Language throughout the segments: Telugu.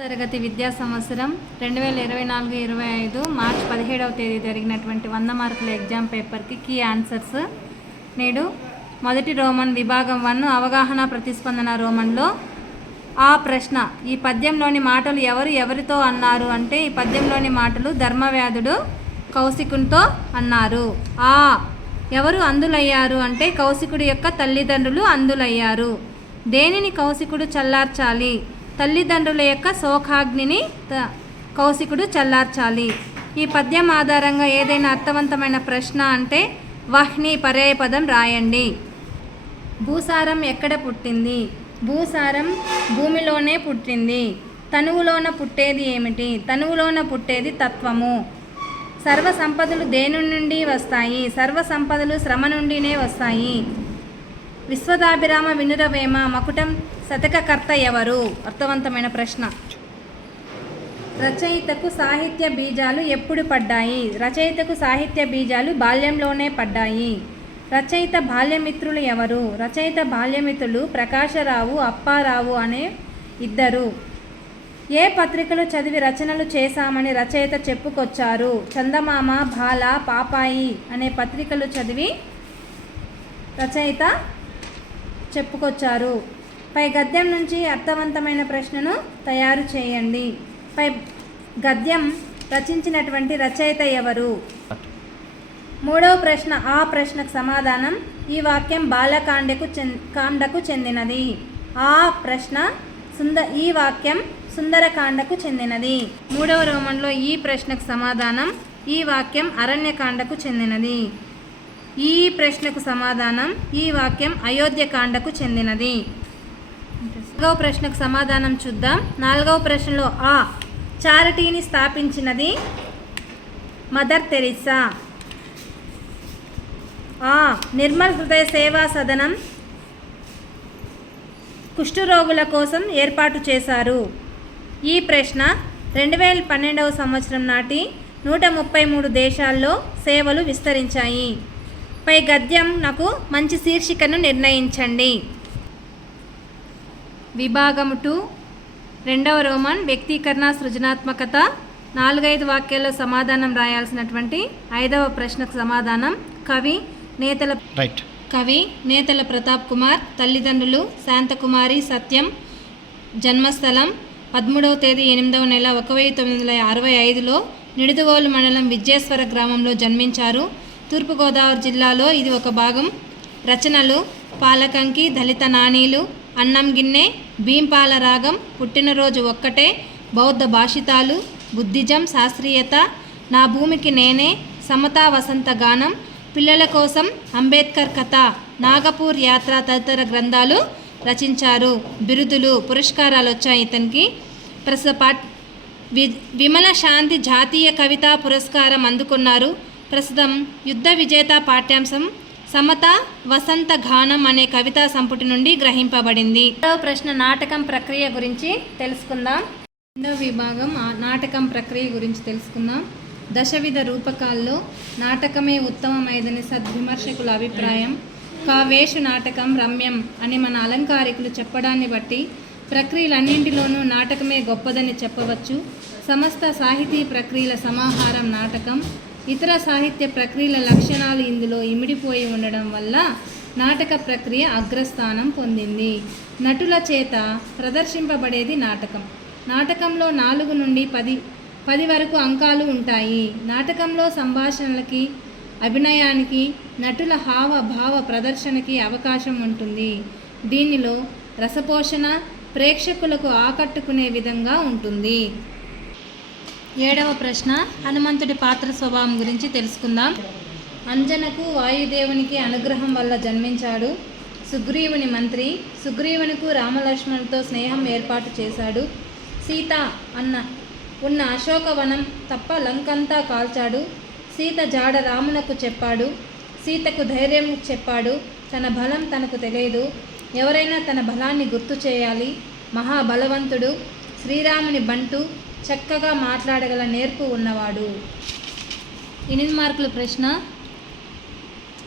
తరగతి విద్యా సంవత్సరం 2024-25 మార్చి 17వ తేదీ జరిగినటువంటి 100 మార్కుల ఎగ్జామ్ పేపర్కి కీ ఆన్సర్స్. నేడు మొదటి రోమన్ విభాగం 1 అవగాహన ప్రతిస్పందన రోమన్లో ఆ ప్రశ్న. ఈ పద్యంలోని మాటలు ఎవరు ఎవరితో అన్నారు అంటే ఈ పద్యంలోని మాటలు ధర్మవ్యాధుడు కౌశికునితో అన్నారు. ఆ ఎవరు అంధులయ్యారు అంటే కౌశికుడి యొక్క తల్లిదండ్రులు అంధులయ్యారు. దేనిని కౌశికుడు చల్లార్చాలి? తల్లిదండ్రుల యొక్క శోకాగ్నిని కౌశికుడు చల్లార్చాలి. ఈ పద్యం ఆధారంగా ఏదైనా అర్థవంతమైన ప్రశ్న అంటే వహ్ని పర్యాయపదం రాయండి. భూసారం ఎక్కడ పుట్టింది? భూసారం భూమిలోనే పుట్టింది. తనువులోన పుట్టేది ఏమిటి? తనువులోన పుట్టేది తత్వము. సర్వ సంపదలు దేని నుండి వస్తాయి? సర్వ సంపదలు శ్రమ నుండినే వస్తాయి. విశ్వదాభిరామ వినురవేమ మకుటం శతకకర్త ఎవరు? అర్థవంతమైన ప్రశ్న. రచయితకు సాహిత్య బీజాలు ఎప్పుడు పడ్డాయి? రచయితకు సాహిత్య బీజాలు బాల్యంలోనే పడ్డాయి. రచయిత బాల్యమిత్రులు ఎవరు? రచయిత బాల్యమిత్రులు ప్రకాశరావు, అప్పారావు అనే ఇద్దరు. ఏ పత్రికలు చదివి రచనలు చేశామని రచయిత చెప్పుకొచ్చారు? చందమామ, బాల, పాపాయి అనే పత్రికలు చదివి రచయిత చెప్పుకొచ్చారు. పై గద్యం నుంచి అర్థవంతమైన ప్రశ్నను తయారు చేయండి. పై గద్యం రచించినటువంటి రచయిత ఎవరు? మూడవ ప్రశ్న. ఆ ప్రశ్నకు సమాధానం. ఈ వాక్యం బాలకాండకు చెందినది. ఆ ప్రశ్న ఈ వాక్యం సుందరకాండకు చెందినది. మూడవ రోమన్లో ఈ ప్రశ్నకు సమాధానం. ఈ వాక్యం అరణ్యకాండకు చెందినది. ఈ ప్రశ్నకు సమాధానం. ఈ వాక్యం అయోధ్యకాండకు చెందినది. 4వ ప్రశ్నకు సమాధానం చూద్దాం. 4వ ప్రశ్నలో ఆ చారిటీని స్థాపించినది మదర్ తెరిసా. ఆ నిర్మల్ హృదయ సేవా సదనం కుష్ఠరోగుల కోసం ఏర్పాటు చేశారు. ఈ ప్రశ్న 2012వ సంవత్సరం నాటి 133 దేశాల్లో సేవలు విస్తరించాయి. పై గద్యం నాకు మంచి శీర్షికను నిర్ణయించండి. విభాగం 2 2వ రోమన్ వ్యక్తీకరణ సృజనాత్మకత. 4-5 వాక్యాల్లో సమాధానం రాయాల్సినటువంటి 5వ ప్రశ్నకు సమాధానం. కవి నేతల ప్రతాప్ కుమార్. తల్లిదండ్రులు శాంతకుమారి, సత్యం. జన్మస్థలం 13వ తేదీ 8వ నెల 1965లో నిడుదవోలు మండలం విజయేశ్వర గ్రామంలో జన్మించారు. తూర్పుగోదావరి జిల్లాలో ఇది ఒక భాగం. రచనలు పాలకంకి, దళిత నానీలు, అన్నం గిన్నె, భీంపాల రాగం, పుట్టినరోజు ఒక్కటే, బౌద్ధ భాషితాలు, బుద్ధిజం, శాస్త్రీయత, నా భూమికి నేనే, సమతా వసంత గానం, పిల్లల కోసం, అంబేద్కర్ కథ, నాగపూర్ యాత్ర తదితర గ్రంథాలు రచించారు. బిరుదులు, పురస్కారాలు వచ్చాయి ఇతనికి. ప్రస్తుత విమల శాంతి జాతీయ కవితా పురస్కారం అందుకున్నారు. ప్రస్తుతం యుద్ధ విజేత పాఠ్యాంశం సమత వసంత గానం అనే కవితా సంపుటి నుండి గ్రహింపబడింది. 2వ ప్రశ్న నాటకం ప్రక్రియ గురించి తెలుసుకుందాం. 2వ విభాగం నాటకం ప్రక్రియ గురించి తెలుసుకుందాం. దశవిధ రూపకాల్లో నాటకమే ఉత్తమమైనదని సద్విమర్శకుల అభిప్రాయం. కావేషు నాటకం రమ్యం అని మన అలంకారికులు చెప్పడాన్ని బట్టి ప్రక్రియలన్నింటిలోనూ నాటకమే గొప్పదని చెప్పవచ్చు. సమస్త సాహితీ ప్రక్రియల సమాహారం నాటకం. ఇతర సాహిత్య ప్రక్రియల లక్షణాలు ఇందులో ఇమిడిపోయి ఉండడం వల్ల నాటక ప్రక్రియ అగ్రస్థానం పొందింది. నటుల చేత ప్రదర్శింపబడేది నాటకం. నాటకంలో 4 నుండి 10 వరకు అంకాలు ఉంటాయి. నాటకంలో సంభాషణలకి, అభినయానికి, నటుల హావభావ ప్రదర్శనకి అవకాశం ఉంటుంది. దీనిలో రసపోషణ ప్రేక్షకులకు ఆకట్టుకునే విధంగా ఉంటుంది. 7వ ప్రశ్న హనుమంతుడి పాత్ర స్వభావం గురించి తెలుసుకుందాం. అంజనకు వాయుదేవునికి అనుగ్రహం వల్ల జన్మించాడు. సుగ్రీవుని మంత్రి. సుగ్రీవునికి రామలక్ష్మణులతో స్నేహం ఏర్పాటు చేశాడు. సీత ఉన్న అశోకవనం తప్ప లంకంతా కాల్చాడు. సీత జాడ రామునకు చెప్పాడు. సీతకు ధైర్యం చెప్పాడు. తన బలం తనకు తెలియదు. ఎవరైనా తన బలాన్ని గుర్తు చేయాలి. మహాబలవంతుడు. శ్రీరాముని బంటు. చక్కగా మాట్లాడగల నేర్పు ఉన్నవాడు. 8 మార్కుల ప్రశ్న.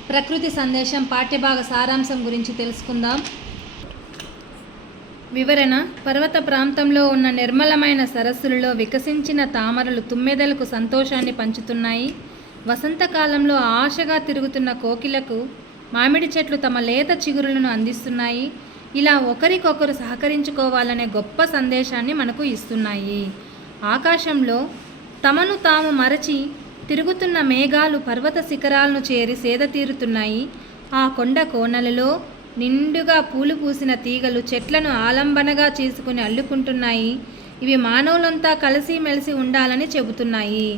ప్రకృతి సందేశం పాఠ్యభాగ సారాంశం గురించి తెలుసుకుందాం. వివరణ: పర్వత ప్రాంతంలో ఉన్న నిర్మలమైన సరస్సులలో వికసించిన తామరలు తుమ్మెదలకు సంతోషాన్ని పంచుతున్నాయి. వసంతకాలంలో ఆశగా తిరుగుతున్న కోకిలకు మామిడి చెట్లు తమ లేత చిగురులను అందిస్తున్నాయి. ఇలా ఒకరికొకరు సహకరించుకోవాలనే గొప్ప సందేశాన్ని మనకు ఇస్తున్నాయి. ఆకాశంలో తమను తాము మరచి తిరుగుతున్న మేఘాలు పర్వత శిఖరాలను చేరి సేద తీరుతున్నాయి. ఆ కొండ కోనలలో నిండుగా పూలు పూసిన తీగలు చెట్లను ఆలంబనగా చేసుకుని అల్లుకుంటున్నాయి. ఇవి మానవులంతా కలిసిమెలిసి ఉండాలని చెబుతున్నాయి.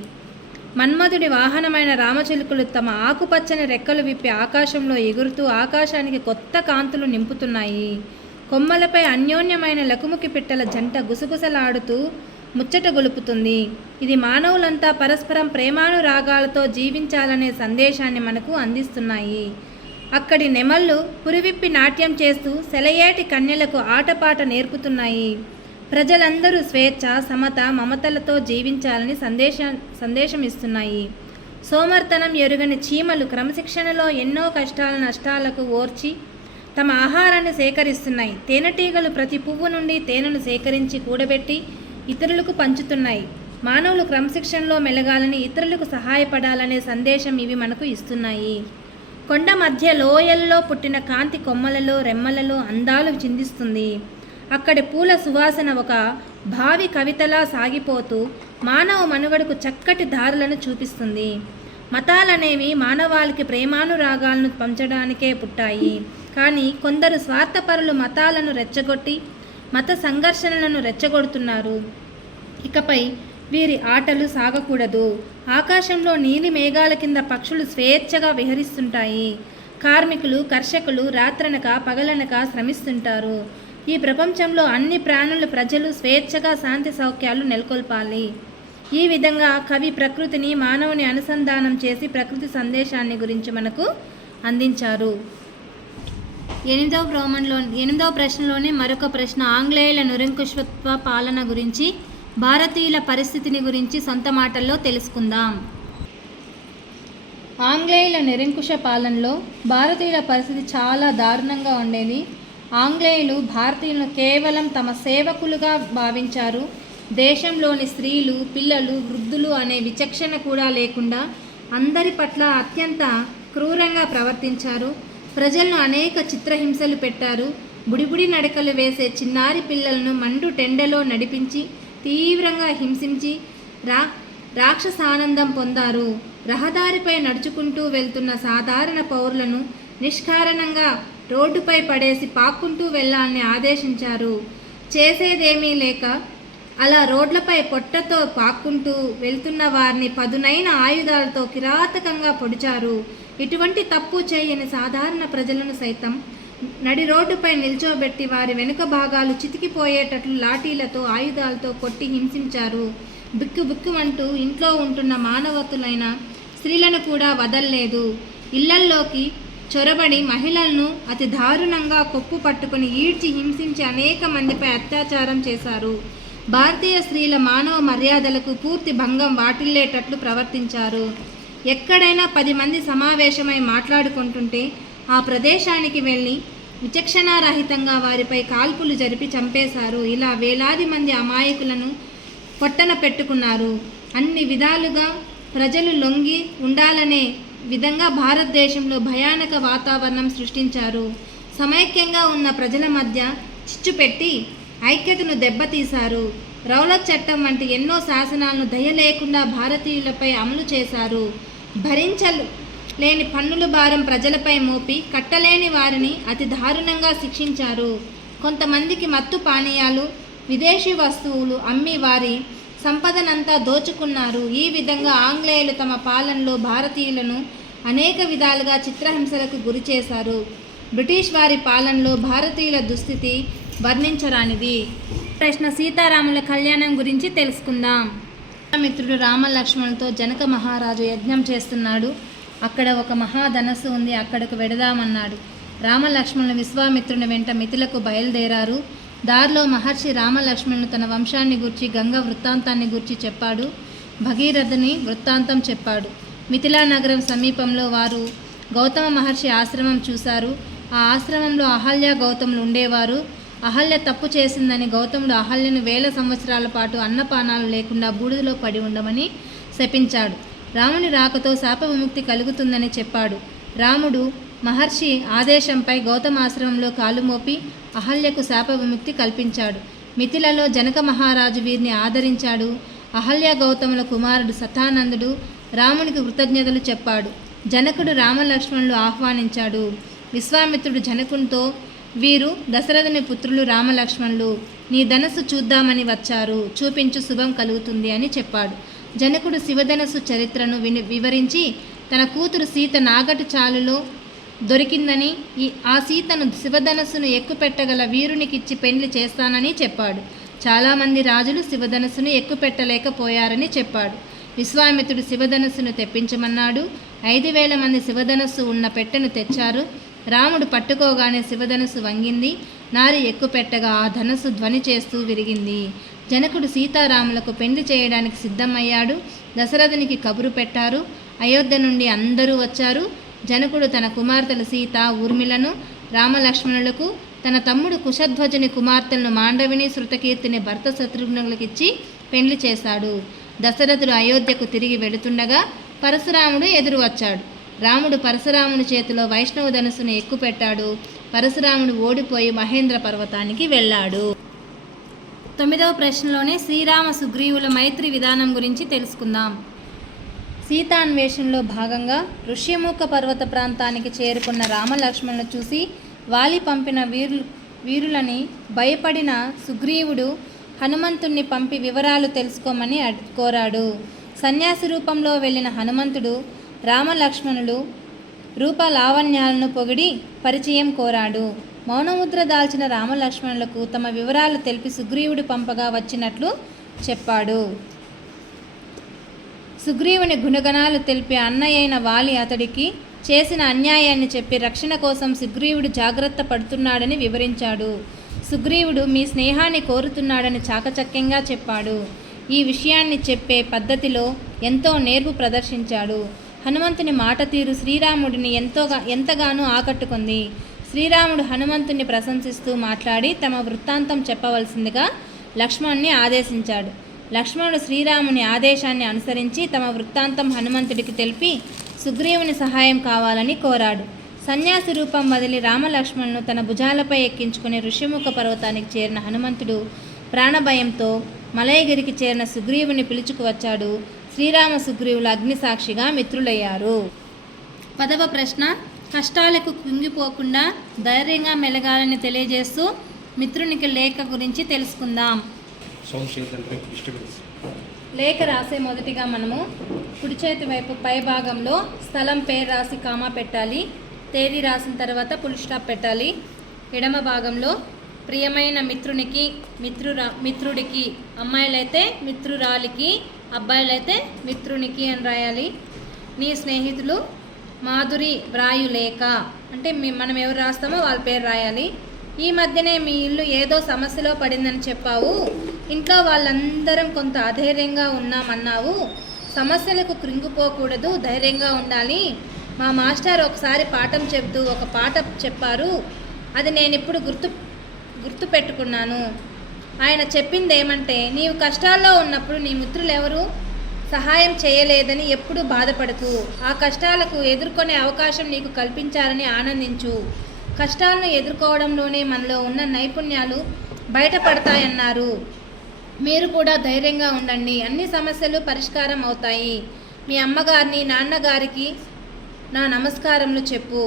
మన్మధుడి వాహనమైన రామచిలుకలు తమ ఆకుపచ్చని రెక్కలు విప్పి ఆకాశంలో ఎగురుతూ ఆకాశానికి కొత్త కాంతులు నింపుతున్నాయి. కొమ్మలపై అన్యోన్యమైన లకుముకి పిట్టల జంట గుసగుసలాడుతూ ముచ్చట గొలుపుతుంది. ఇది మానవులంతా పరస్పరం ప్రేమానురాగాలతో జీవించాలనే సందేశాన్ని మనకు అందిస్తున్నాయి. అక్కడి నెమళ్ళు పురివిప్పి నాట్యం చేస్తూ సెలయేటి కన్యలకు ఆటపాట నేర్పుతున్నాయి. ప్రజలందరూ స్వేచ్ఛ, సమత, మమతలతో జీవించాలని సందేశం ఇస్తున్నాయి. సోమర్తనం ఎరుగని చీమలు క్రమశిక్షణలో ఎన్నో కష్టాల నష్టాలకు ఓర్చి తమ ఆహారాన్ని సేకరిస్తున్నాయి. తేనెటీగలు ప్రతి పువ్వు నుండి తేనెను సేకరించి కూడబెట్టి ఇతరులకు పంచుతున్నాయి. మానవులు క్రమశిక్షణలో మెలగాలని, ఇతరులకు సహాయపడాలనే సందేశం ఇవి మనకు ఇస్తున్నాయి. కొండ మధ్య లోయల్లో పుట్టిన కాంతి కొమ్మలలో రెమ్మలలో అందాలు చిందిస్తుంది. అక్కడి పూల సువాసన ఒక భావి కవితలా సాగిపోతూ మానవ మనుగడకు చక్కటి దారులను చూపిస్తుంది. మతాలనేవి మానవాళికి ప్రేమానురాగాలను పంచడానికే పుట్టాయి. కానీ కొందరు స్వార్థపరులు మతాలను రెచ్చగొట్టి మత సంఘర్షణలను రెచ్చగొడుతున్నారు. ఇకపై వీరి ఆటలు సాగకూడదు. ఆకాశంలో నీలి మేఘాల కింద పక్షులు స్వేచ్ఛగా విహరిస్తుంటాయి. కార్మికులు, కర్షకులు రాత్రనక పగలనక శ్రమిస్తుంటారు. ఈ ప్రపంచంలో అన్ని ప్రాణులు, ప్రజలు స్వేచ్ఛగా శాంతి సౌఖ్యాలు నెలకొల్పాలి. ఈ విధంగా కవి ప్రకృతిని, మానవుని అనుసంధానం చేసి ప్రకృతి సందేశాన్ని గురించి మనకు అందించారు. 8వ ప్రశ్నలోనే మరొక ప్రశ్న. ఆంగ్లేయుల నిరంకుశత్వ పాలన గురించి, భారతీయుల పరిస్థితిని గురించి సొంత మాటల్లో తెలుసుకుందాం. ఆంగ్లేయుల నిరంకుశ పాలనలో భారతీయుల పరిస్థితి చాలా దారుణంగా ఉండేది. ఆంగ్లేయులు భారతీయులను కేవలం తమ సేవకులుగా భావించారు. దేశంలోని స్త్రీలు, పిల్లలు, వృద్ధులు అనే విచక్షణ కూడా లేకుండా అందరి పట్ల అత్యంత క్రూరంగా ప్రవర్తించారు. ప్రజలను అనేక చిత్రహింసలు పెట్టారు. బుడిబుడి నడకలు వేసే చిన్నారి పిల్లలను మండు టెండలో నడిపించి తీవ్రంగా హింసించి రాక్షసానందం పొందారు. రహదారిపై నడుచుకుంటూ వెళ్తున్న సాధారణ పౌరులను నిష్కారణంగా రోడ్డుపై పడేసి పాక్కుంటూ వెళ్లాలని ఆదేశించారు. చేసేదేమీ లేక అలా రోడ్లపై పొట్టతో పాక్కుంటూ వెళ్తున్న వారిని పదునైన ఆయుధాలతో కిరాతకంగా పొడిచారు. ఇటువంటి తప్పు చేయని సాధారణ ప్రజలను సైతం నడి రోడ్డుపై నిల్చోబెట్టి వారి వెనుక భాగాలు చితికిపోయేటట్లు లాఠీలతో, ఆయుధాలతో కొట్టి హింసించారు. బిక్కుబిక్కుమంటూ ఇంట్లో ఉంటున్న మానవతులైన స్త్రీలను కూడా వదల్లేదు. ఇళ్లల్లోకి చొరబడి మహిళలను అతి దారుణంగా కొప్పు పట్టుకుని ఈడ్చి హింసించి అనేక మందిపై అత్యాచారం చేశారు. భారతీయ స్త్రీల మానవ మర్యాదలకు పూర్తి భంగం వాటిల్లేటట్లు ప్రవర్తించారు. ఎక్కడైనా 10 మంది సమావేశమై మాట్లాడుకుంటుంటే ఆ ప్రదేశానికి వెళ్ళి విచక్షణారహితంగా వారిపై కాల్పులు జరిపి చంపేశారు. ఇలా వేలాది మంది అమాయకులను పొట్టన పెట్టుకున్నారు. అన్ని విధాలుగా ప్రజలు లొంగి ఉండాలనే విధంగా భారతదేశంలో భయానక వాతావరణం సృష్టించారు. సమైక్యంగా ఉన్న ప్రజల మధ్య చిచ్చు పెట్టి ఐక్యతను దెబ్బతీశారు. రౌలత్ చట్టం వంటి ఎన్నో శాసనాలను దయ లేకుండా భారతీయులపై అమలు చేశారు. భరించలేని పన్నుల భారం ప్రజలపై మోపి కట్టలేని వారిని అతి దారుణంగా శిక్షించారు. కొంతమందికి మత్తు పానీయాలు, విదేశీ వస్తువులు అమ్మి వారి సంపదనంతా దోచుకున్నారు. ఈ విధంగా ఆంగ్లేయులు తమ పాలనలో భారతీయులను అనేక విధాలుగా చిత్రహింసలకు గురి చేశారు. బ్రిటిష్ వారి పాలనలో భారతీయుల దుస్థితి వర్ణించరానిది. ప్రశ్న. సీతారాముల కళ్యాణం గురించి తెలుసుకుందాం. మిత్రుడు రామలక్ష్మణులతో జనక మహారాజు యజ్ఞం చేస్తున్నాడు. అక్కడ ఒక మహాధనస్సు ఉంది, అక్కడకు వెడదామన్నాడు. రామలక్ష్మణులు విశ్వామిత్రుని వెంట మిథిలకు బయలుదేరారు. దారిలో మహర్షి రామలక్ష్మణులు తన వంశాన్ని గూర్చి, గంగ వృత్తాంతాన్ని గూర్చి చెప్పాడు. భగీరథుని వృత్తాంతం చెప్పాడు. మిథిలా నగరం సమీపంలో వారు గౌతమ మహర్షి ఆశ్రమం చూశారు. ఆ ఆశ్రమంలో అహల్య, గౌతములు ఉండేవారు. అహల్య తప్పు చేసిందని గౌతముడు అహల్యను 1000 సంవత్సరాల పాటు అన్నపానాలు లేకుండా బూడిదలో పడి ఉండమని శపించాడు. రాముని రాకతో శాప విముక్తి కలుగుతుందని చెప్పాడు. రాముడు మహర్షి ఆదేశంపై గౌతమాశ్రమంలో కాలుమోపి అహల్యకు శాప విముక్తి కల్పించాడు. మిథిలలో జనక మహారాజు వీరిని ఆదరించాడు. అహల్య గౌతముల కుమారుడు శతానందుడు రామునికి కృతజ్ఞతలు చెప్పాడు. జనకుడు రామలక్ష్మణులు ఆహ్వానించాడు. విశ్వామిత్రుడు జనకునితో, వీరు దశరథుని పుత్రులు రామలక్ష్మణులు, నీ ధనస్సు చూద్దామని వచ్చారు, చూపించు, శుభం కలుగుతుంది అని చెప్పాడు. జనకుడు శివధనస్సు చరిత్రను వివరించి తన కూతురు సీత నాగటి చాలులో దొరికిందని, ఆ సీతను శివధనస్సును ఎక్కుపెట్టగల వీరునికిచ్చి పెళ్లి చేస్తానని చెప్పాడు. చాలామంది రాజులు శివధనస్సును ఎక్కుపెట్టలేకపోయారని చెప్పాడు. విశ్వామిత్రుడు శివధనస్సును తెప్పించమన్నాడు. 5000 మంది శివధనస్సు ఉన్న పెట్టెను తెచ్చారు. రాముడు పట్టుకోగానే శివధనస్సు వంగింది. నారి ఎక్కుపెట్టగా ఆ ధనస్సు ధ్వని చేస్తూ విరిగింది. జనకుడు సీతారాములకు పెళ్లి చేయడానికి సిద్ధమయ్యాడు. దశరథునికి కబురు పెట్టారు. అయోధ్య నుండి అందరూ వచ్చారు. జనకుడు తన కుమార్తెలు సీత, ఊర్మిళను రామలక్ష్మణులకు, తన తమ్ముడు కుశధ్వజుని కుమార్తెలను మాండవిని, శృతకీర్తిని భర్త శత్రుఘ్నులకిచ్చి పెళ్లి చేశాడు. దశరథుడు అయోధ్యకు తిరిగి వెడుతుండగా పరశురాముడు ఎదురు వచ్చాడు. రాముడు పరశురాముని చేతిలో వైష్ణవ ధనుసును ఎక్కుపెట్టాడు. పరశురాముడు ఓడిపోయి మహేంద్ర పర్వతానికి వెళ్ళాడు. 9వ ప్రశ్నలోనే శ్రీరామ సుగ్రీవుల మైత్రి విధానం గురించి తెలుసుకుందాం. సీతాన్వేషణలో భాగంగా ఋష్యముఖ పర్వత ప్రాంతానికి చేరుకున్న రామలక్ష్మణులను చూసి వాలి పంపిన వీరులని భయపడిన సుగ్రీవుడు హనుమంతుణ్ణి పంపి వివరాలు తెలుసుకోమని కోరాడు. సన్యాసి రూపంలో వెళ్ళిన హనుమంతుడు రామలక్ష్మణులు రూప లావణ్యాలను పొగిడి పరిచయం కోరాడు. మౌనముద్ర దాల్చిన రామలక్ష్మణులకు తమ వివరాలు తెలిపి సుగ్రీవుడు పంపగా వచ్చినట్లు చెప్పాడు. సుగ్రీవుని గుణగణాలు తెలిపి అన్నయ్యైన వాలి అతడికి చేసిన అన్యాయాన్ని చెప్పి రక్షణ కోసం సుగ్రీవుడు జాగ్రత్త పడుతున్నాడని వివరించాడు. సుగ్రీవుడు మీ స్నేహాన్ని కోరుతున్నాడని చాకచక్యంగా చెప్పాడు. ఈ విషయాన్ని చెప్పే పద్ధతిలో ఎంతో నేర్పు ప్రదర్శించాడు. హనుమంతుని మాట తీరు శ్రీరాముడిని ఎంతగానో ఆకట్టుకుంది. శ్రీరాముడు హనుమంతుని ప్రశంసిస్తూ మాట్లాడి తమ వృత్తాంతం చెప్పవలసిందిగా లక్ష్మణుని ఆదేశించాడు. లక్ష్మణుడు శ్రీరాముని ఆదేశాన్ని అనుసరించి తమ వృత్తాంతం హనుమంతుడికి తెలిపి సుగ్రీవుని సహాయం కావాలని కోరాడు. సన్యాసి రూపం వదిలి రామలక్ష్మణులను తన భుజాలపై ఎక్కించుకుని ఋష్యముఖ పర్వతానికి చేరిన హనుమంతుడు ప్రాణభయంతో మలయగిరికి చేరిన సుగ్రీవుని పిలుచుకు వచ్చాడు. శ్రీరామ సుగ్రీవులు అగ్నిసాక్షిగా మిత్రులయ్యారు. 10వ ప్రశ్న, కష్టాలకు కుంగిపోకుండా ధైర్యంగా మెలగాలని తెలియజేస్తూ మిత్రునికి లేఖ గురించి తెలుసుకుందాం. లేఖ రాసే మొదటిగా మనము కుడి చేతి వైపు పై భాగంలో స్థలం పేరు రాసి కామా పెట్టాలి. తేదీ రాసిన తర్వాత ఫుల్ స్టాప్ పెట్టాలి. ఎడమ భాగంలో ప్రియమైన మిత్రునికి, మిత్రుడికి, అమ్మాయిలైతే మిత్రురాలికి, అబ్బాయిలైతే మిత్రునికి అని రాయాలి. నీ స్నేహితులు మాధురి వ్రాయు లేఖ అంటే మనం ఎవరు రాస్తామో వాళ్ళ పేరు రాయాలి. ఈ మధ్యనే మీ ఇల్లు ఏదో సమస్యలో పడిందని చెప్పావు. ఇంట్లో వాళ్ళందరం కొంత అధైర్యంగా ఉన్నామన్నావు. సమస్యలకు కృంగిపోకూడదు, ధైర్యంగా ఉండాలి. మా మాస్టర్ ఒకసారి పాఠం చెబుతూ ఒక పాట చెప్పారు. అది నేను ఇప్పుడు గుర్తు పెట్టుకున్నాను. ఆయన చెప్పింది ఏమంటే, నీవు కష్టాల్లో ఉన్నప్పుడు నీ మిత్రులు ఎవరు సహాయం చేయలేదని ఎప్పుడూ బాధపడకు. ఆ కష్టాలకు ఎదుర్కొనే అవకాశం నీకు కల్పించారని ఆనందించు. కష్టాలను ఎదుర్కోవడంలోనే మనలో ఉన్న నైపుణ్యాలు బయటపడతాయన్నారు. మీరు కూడా ధైర్యంగా ఉండండి, అన్ని సమస్యలు పరిష్కారం అవుతాయి. మీ అమ్మగారిని, నాన్నగారికి నా నమస్కారములు చెప్పు.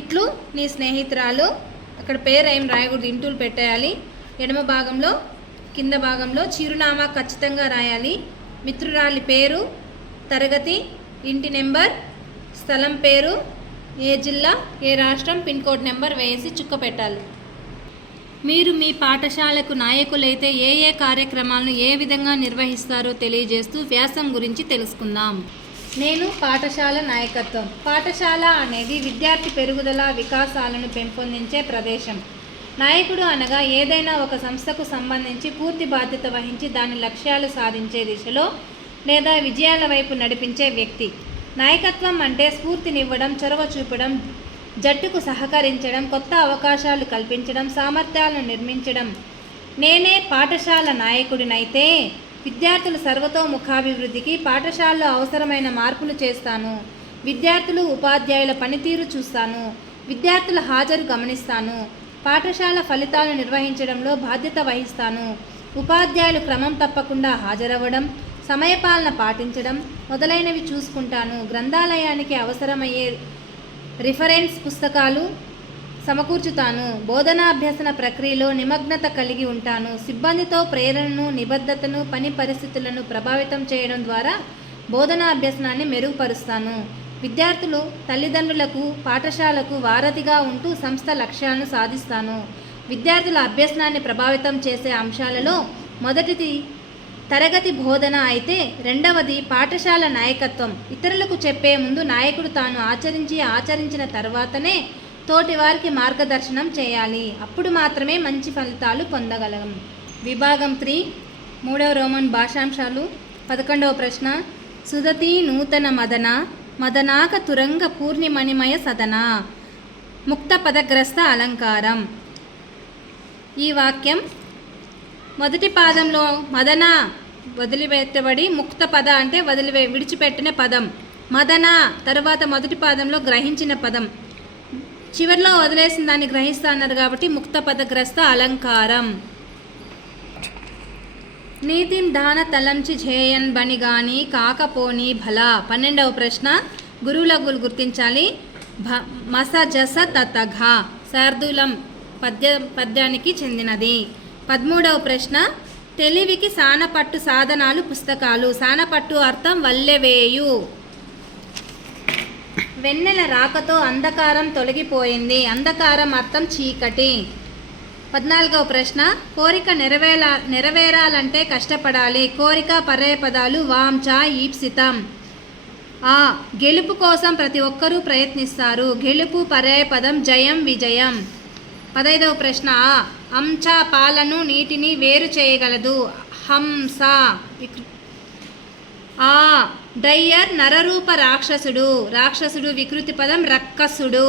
ఇట్లు నీ స్నేహితురాలు. అక్కడ పేరు ఏం రాయకూడదు, ఇంటూలు పెట్టేయాలి. ఎడమ భాగంలో కింద భాగంలో చిరునామా ఖచ్చితంగా రాయాలి. మిత్రురాలి పేరు, తరగతి, ఇంటి నెంబర్, స్థలం పేరు, ఏ జిల్లా, ఏ రాష్ట్రం, పిన్ కోడ్ నెంబర్ వేసి చుక్క పెట్టాలి. మీరు మీ పాఠశాలకు నాయకులైతే ఏ ఏ కార్యక్రమాలను ఏ విధంగా నిర్వహిస్తారో తెలియజేస్తూ వ్యాసం గురించి తెలుసుకుందాం. నేను పాఠశాల నాయకత్వం. పాఠశాల అనేది విద్యార్థి పెరుగుదల, వికాసాలను పెంపొందించే ప్రదేశం. నాయకుడు అనగా ఏదైనా ఒక సంస్థకు సంబంధించి పూర్తి బాధ్యత వహించి దాని లక్ష్యాలు సాధించే దిశలో లేదా విజయాల వైపు నడిపించే వ్యక్తి. నాయకత్వం అంటే స్ఫూర్తినివ్వడం, చొరవ చూపడం, జట్టుకు సహకరించడం, కొత్త అవకాశాలు కల్పించడం, సామర్థ్యాలను నిర్మించడం. నేనే పాఠశాల నాయకుడినైతే విద్యార్థుల సర్వతోముఖాభివృద్ధికి పాఠశాలలో అవసరమైన మార్పులు చేస్తాను. విద్యార్థులు ఉపాధ్యాయుల పనితీరు చూస్తాను. విద్యార్థుల హాజరు గమనిస్తాను. పాఠశాల ఫలితాలను నిర్వహించడంలో బాధ్యత వహిస్తాను. ఉపాధ్యాయులు క్రమం తప్పకుండా హాజరవ్వడం, సమయపాలన పాటించడం మొదలైనవి చూసుకుంటాను. గ్రంథాలయానికి అవసరమయ్యే రిఫరెన్స్ పుస్తకాలు సమకూర్చుతాను. బోధనాభ్యసన ప్రక్రియలో నిమగ్నత కలిగి ఉంటాను. సిబ్బందితో ప్రేరణను, నిబద్ధతను, పని పరిస్థితులను ప్రభావితం చేయడం ద్వారా బోధనాభ్యసనాన్ని మెరుగుపరుస్తాను. విద్యార్థులు తల్లిదండ్రులకు, పాఠశాలకు వారధిగా ఉంటూ సంస్థ లక్ష్యాలను సాధిస్తాను. విద్యార్థుల అభ్యసనాన్ని ప్రభావితం చేసే అంశాలలో మొదటిది తరగతి బోధన అయితే రెండవది పాఠశాల నాయకత్వం. ఇతరులకు చెప్పే ముందు నాయకుడు తాను ఆచరించిన తర్వాతనే తోటి వారికి మార్గదర్శనం చేయాలి. అప్పుడు మాత్రమే మంచి ఫలితాలు పొందగలం. విభాగం 3 3వ రోమన్ భాషాంశాలు. 11వ ప్రశ్న. సుదతి నూతన మదన మదనాక తురంగ పూర్ణిమణిమయ సదన. ముక్త పదగ్రస్త అలంకారం. ఈ వాక్యం మొదటి పాదంలో మదన వదిలిపెట్టబడి, ముక్త పద అంటే విడిచిపెట్టిన పదం, మదన తర్వాత మొదటి పాదంలో గ్రహించిన పదం, చివరిలో వదిలేసిన దాన్ని గ్రహిస్తా అన్నారు కాబట్టి ముక్త పదగ్రస్త అలంకారం. నీతిన్ దాన తలంచి ఝేయన్ బనిగాని కాకపోని భల. 12వ ప్రశ్న. గురువుల గుర్తించాలి. మస జస తతఘ శార్దూలం పద్యానికి చెందినది. 13వ ప్రశ్న. తెలివికి సానపట్టు సాధనాలు పుస్తకాలు. సానపట్టు అర్థం వల్లెవేయు. వెన్నెల రాకతో అంధకారం తొలగిపోయింది. అంధకారం అర్థం చీకటి. 14వ ప్రశ్న. కోరిక నెరవేరాలంటే కష్టపడాలి. కోరిక పర్యాయపదాలు వాంఛ, ఈప్సితం. ఆ గెలుపు కోసం ప్రతి ఒక్కరూ ప్రయత్నిస్తారు. గెలుపు పర్యాయపదం జయం, విజయం. 15వ ప్రశ్న. అంశ పాలను నీటిని వేరు చేయగలదు. హంస. ఆ డయ్యర్ నరరూప రాక్షసుడు. రాక్షసుడు వికృతి పదం రక్కసుడు.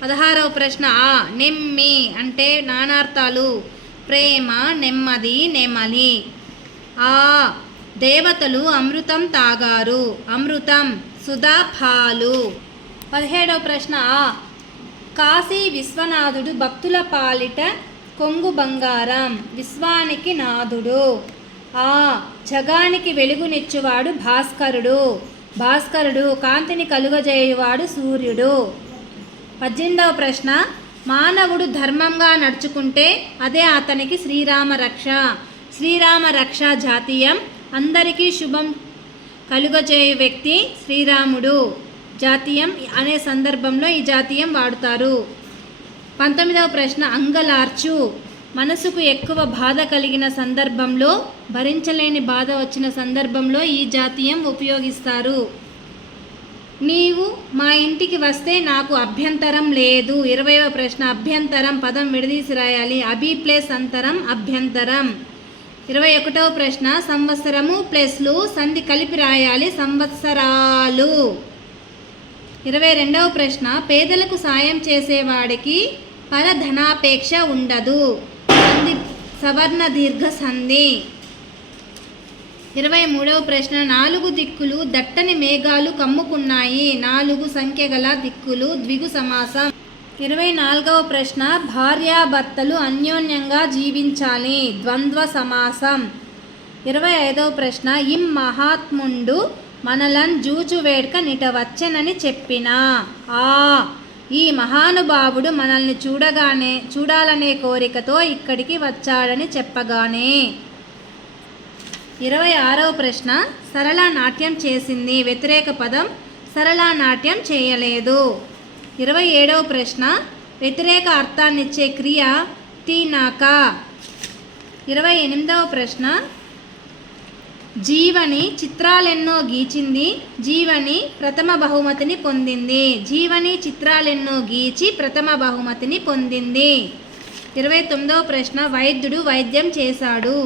16వ ప్రశ్న. ఆ నెమ్మి అంటే నానార్థాలు. ప్రేమ, నెమ్మది, నెమలి. ఆ దేవతలు అమృతం తాగారు. అమృతం సుధా పాలు. 17వ ప్రశ్న. ఆ కాశీ విశ్వనాథుడు భక్తుల పాలిట కొంగు బంగారం. విశ్వానికి నాథుడు. ఆ జగానికి వెలుగునిచ్చువాడు భాస్కరుడు. భాస్కరుడు కాంతిని కలుగజేయువాడు సూర్యుడు. 18వ ప్రశ్న. మానవుడు ధర్మంగా నడుచుకుంటే అదే అతనికి శ్రీరామ రక్ష. శ్రీరామ రక్ష జాతీయం. అందరికీ శుభం కలుగజేయు వ్యక్తి శ్రీరాముడు. జాతీయం అనే సందర్భంలో ఈ జాతీయం వాడుతారు. 19వ ప్రశ్న. అంగలార్చు. మనసుకు ఎక్కువ బాధ కలిగిన సందర్భంలో, భరించలేని బాధ వచ్చిన సందర్భంలో ఈ జాతీయం ఉపయోగిస్తారు. నీవు మా ఇంటికి వస్తే నాకు అభ్యంతరం లేదు. 20వ ప్రశ్న. అభ్యంతరం పదం విడదీసి రాయాలి. అభి ప్లస్ అంతరం అభ్యంతరం. 21వ ప్రశ్న. సంవత్సరము ప్లస్లు సంధి కలిపి రాయాలి. సంవత్సరాలు. 22వ ప్రశ్న. పేదలకు సాయం చేసేవాడికి పరధనాపేక్ష ఉండదు. సంధి సవర్ణ దీర్ఘ సంధి. 23వ ప్రశ్న. 4 దిక్కులు దట్టని మేఘాలు కమ్ముకున్నాయి. 4 సంఖ్య గల దిక్కులు ద్విగు సమాసం. 24వ ప్రశ్న. భార్యాభర్తలు అన్యోన్యంగా జీవించాలి. ద్వంద్వ సమాసం. 25వ ప్రశ్న. ఇం మహాత్ముండు మనలన్ జూచు వేడుక నిటవచ్చనని చెప్పిన. ఆ ఈ మహానుభావుడు మనల్ని చూడాలనే కోరికతో ఇక్కడికి వచ్చాడని చెప్పగానే. 26వ ప్రశ్న. సరళ నాట్యం చేసింది. వ్యతిరేక పదం సరళ నాట్యం చేయలేదు. 27వ ప్రశ్న. వ్యతిరేక అర్థాన్నిచ్చే క్రియ తీనాక. 28వ ప్రశ్న. జీవని చిత్రాలెన్నో గీచింది. జీవని ప్రథమ బహుమతిని పొందింది. జీవని చిత్రాలెన్నో గీచి ప్రథమ బహుమతిని పొందింది. 29వ ప్రశ్న. వైద్యుడు వైద్యం చేశాడు.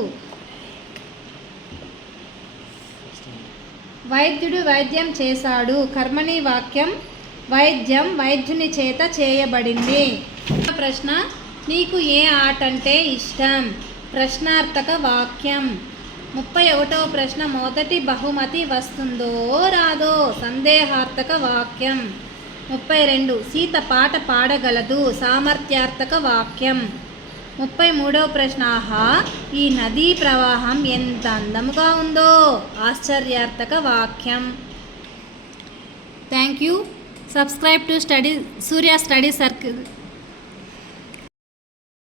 వైద్యుడు వైద్యం చేశాడు. కర్మణి వాక్యం. వైద్యం వైద్యుని చేత చేయబడింది. ప్రశ్న, నీకు ఏ ఆట అంటే ఇష్టం? ప్రశ్నార్థక వాక్యం. 31వ ప్రశ్న, మొదటి బహుమతి వస్తుందో రాదో? సందేహార్థక వాక్యం. 32, సీత పాట పాడగలదు. సామర్థ్యార్థక వాక్యం. 33వ ప్రశ్న, ఆహా ఈ నదీ ప్రవాహం ఎంత అందముగా ఉందో. ఆశ్చర్యార్థక వాక్యం. Thank you. Subscribe to Surya Study Circle.